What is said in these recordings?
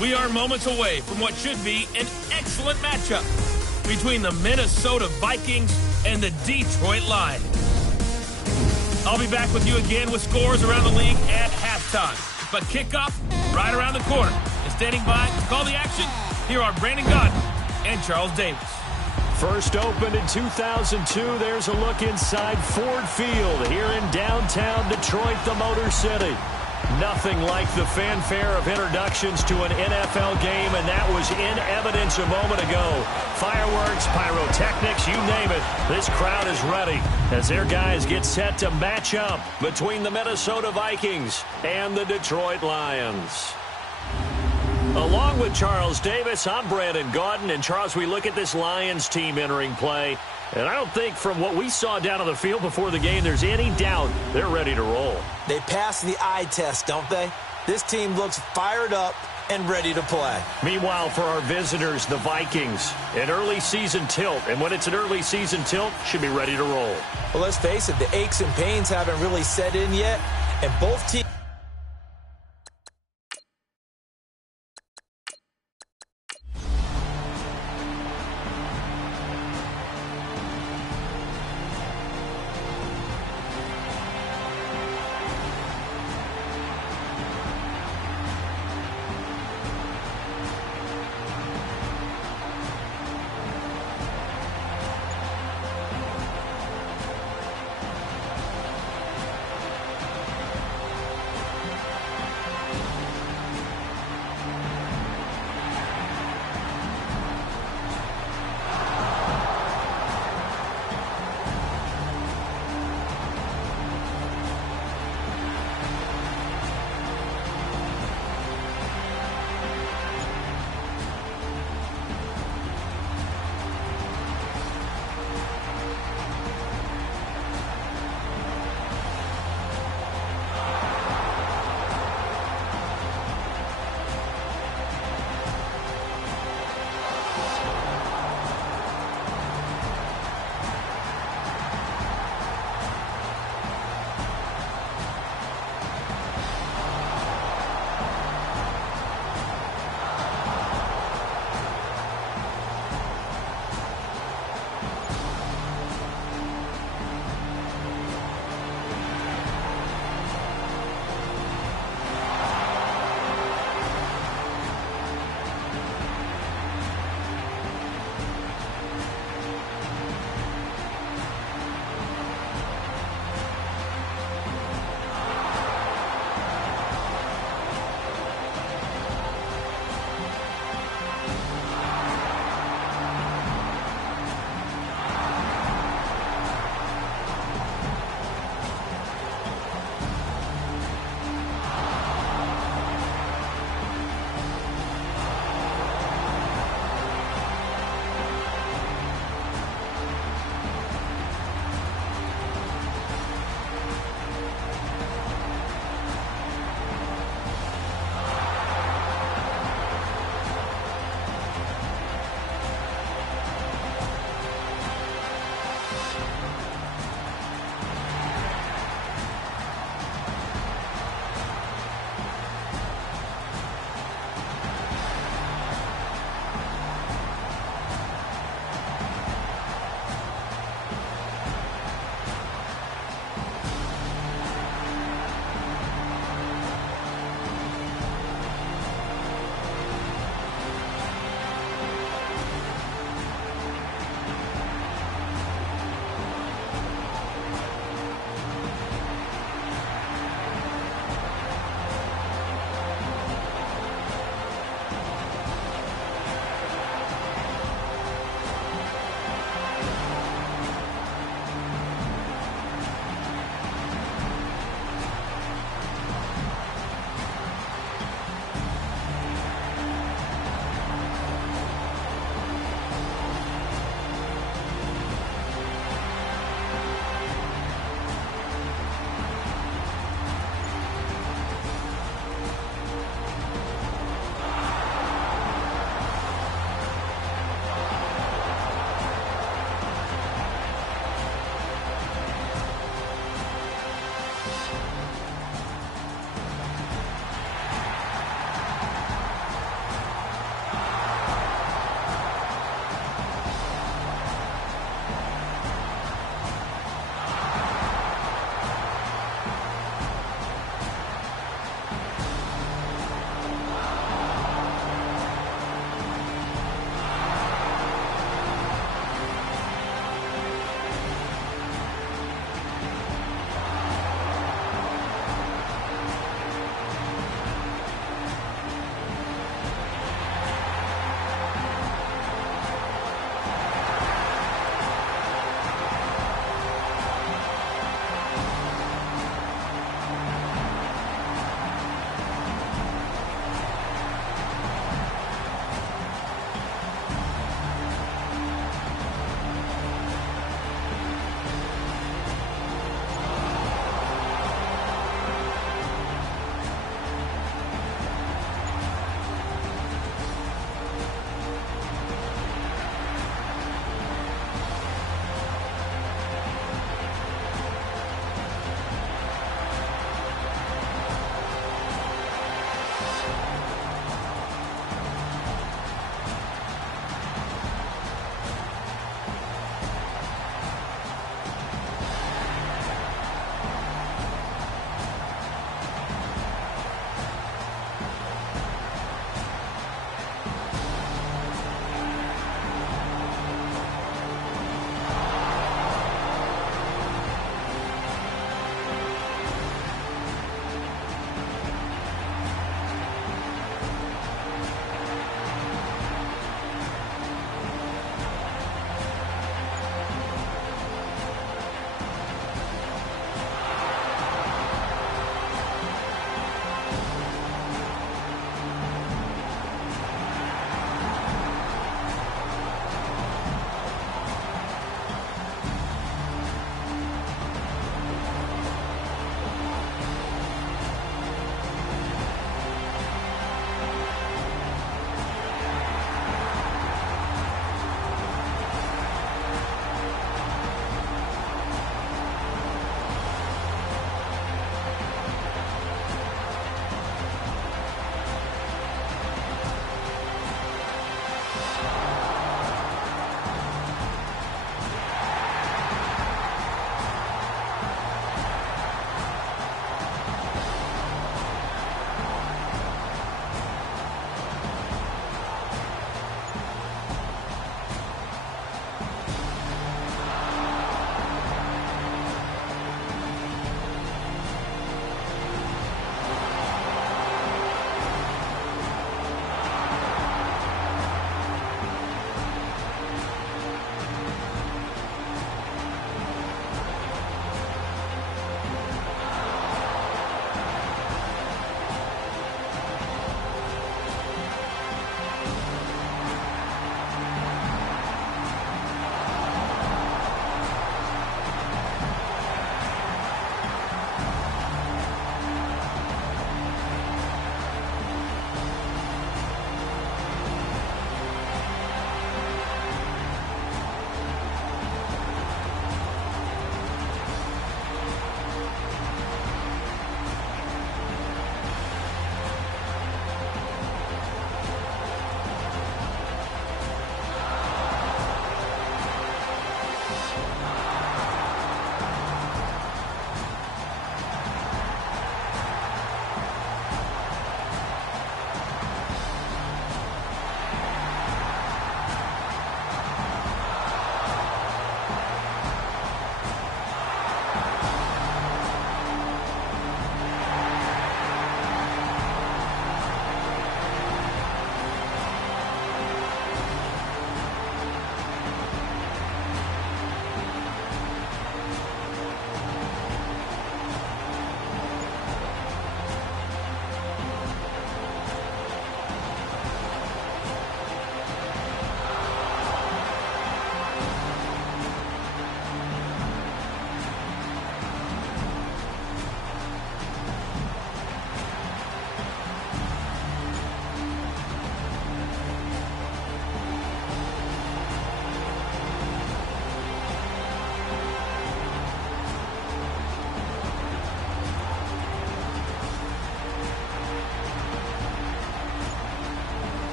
We are moments away from what should be an excellent matchup between the Minnesota Vikings and the Detroit Lions. I'll be back with you again with scores around the league at halftime. But kickoff right around the corner. And standing by to call the action, here are Brandon Gaudin and Charles Davis. First opened in 2002, there's a look inside Ford Field here in downtown Detroit, the Motor City. Nothing like the fanfare of introductions to an NFL game, and that was in evidence a moment ago. Fireworks, pyrotechnics, you name it. This crowd is ready as their guys get set to match up between the Minnesota Vikings and the Detroit Lions. Along with Charles Davis, I'm Brandon Gaudin. And Charles, we look at this Lions team entering play, and I don't think from what we saw down on the field before the game there's any doubt they're ready to roll. They pass the eye test, don't they? This team looks fired up and ready to play. Meanwhile, for our visitors, the Vikings, an early season tilt. And when it's an early season tilt, should be ready to roll. Well, let's face it, the aches and pains haven't really set in yet, and both teams...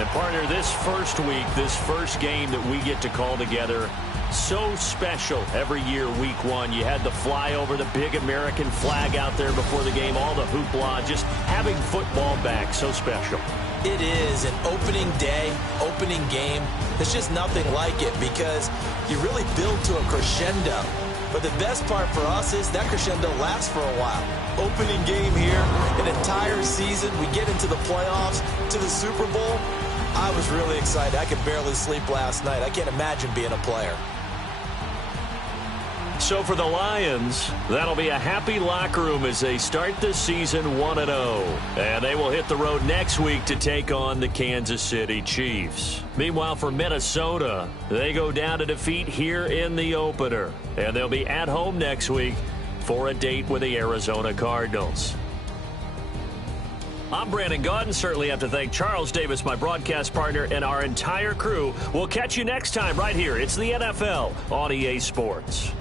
And partner, this first week, this first game that we get to call together, so special every year, week one. You had the flyover, the big American flag out there before the game, all the hoopla, just having football back, so special. It is an opening day, opening game. There's just nothing like it because you really build to a crescendo. But the best part for us is that crescendo lasts for a while. Opening game here, an entire season. We get into the playoffs, to the Super Bowl. I was really excited. I could barely sleep last night. I can't imagine being a player. So for the Lions, that'll be a happy locker room as they start the season 1-0. And they will hit the road next week to take on the Kansas City Chiefs. Meanwhile, for Minnesota, they go down to defeat here in the opener. And they'll be at home next week for a date with the Arizona Cardinals. I'm Brandon Gaudin. Certainly have to thank Charles Davis, my broadcast partner, and our entire crew. We'll catch you next time right here. It's the NFL on EA Sports.